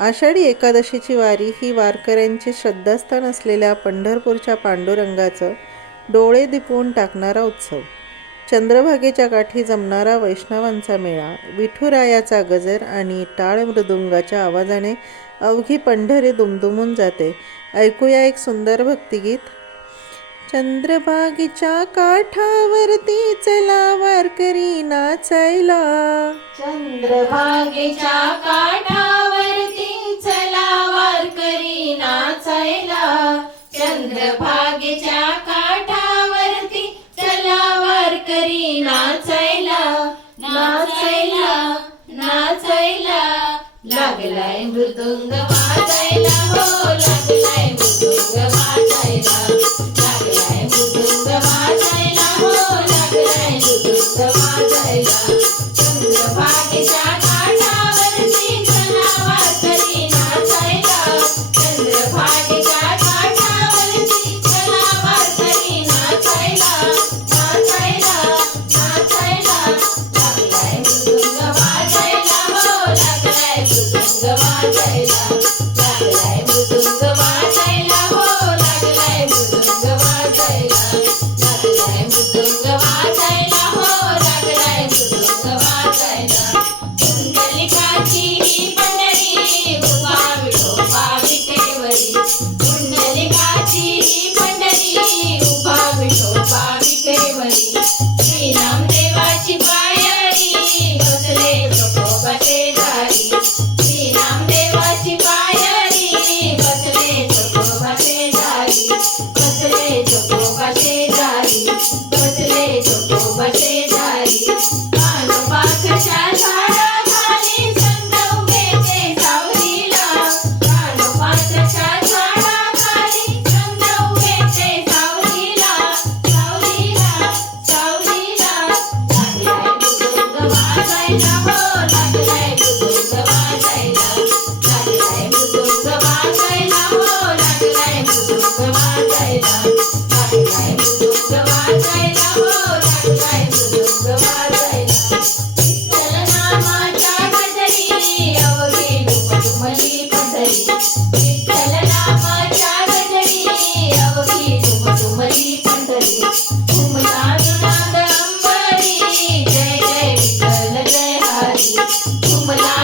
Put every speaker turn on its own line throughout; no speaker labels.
आषाढी एकादशीची वारी ही वारकऱ्यांचे श्रद्धास्थान असलेल्या पंढरपूरच्या पांडुरंगाचं डोळे दिपवून टाकणारा उत्सव. चंद्रभागेच्या काठी जमणारा वैष्णवांचा मेळा विठुरायाचा गजर आणि टाळ मृदुंगाच्या आवाजाने अवघी पंढरी दुमदुमून जाते. ऐकूया एक सुंदर भक्तिगीत. चंद्रभागीच्या काठावरती चला वारकरी नाचायला.
चंद्रभागीच्या नाचायला नाचायला नाचायला लागलाय मृदुंग वाजायला हो लागलाय Bye. Malala.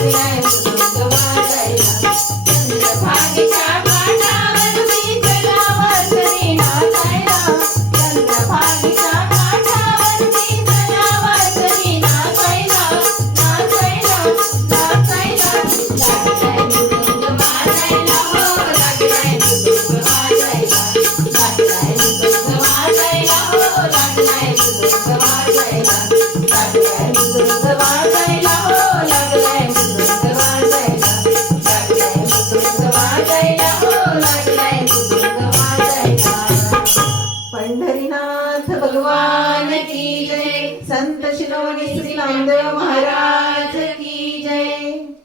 Gracias. पंढरीनाथ भगवान की जय. संत शिरोमणी श्री नामदेव महाराज की जय.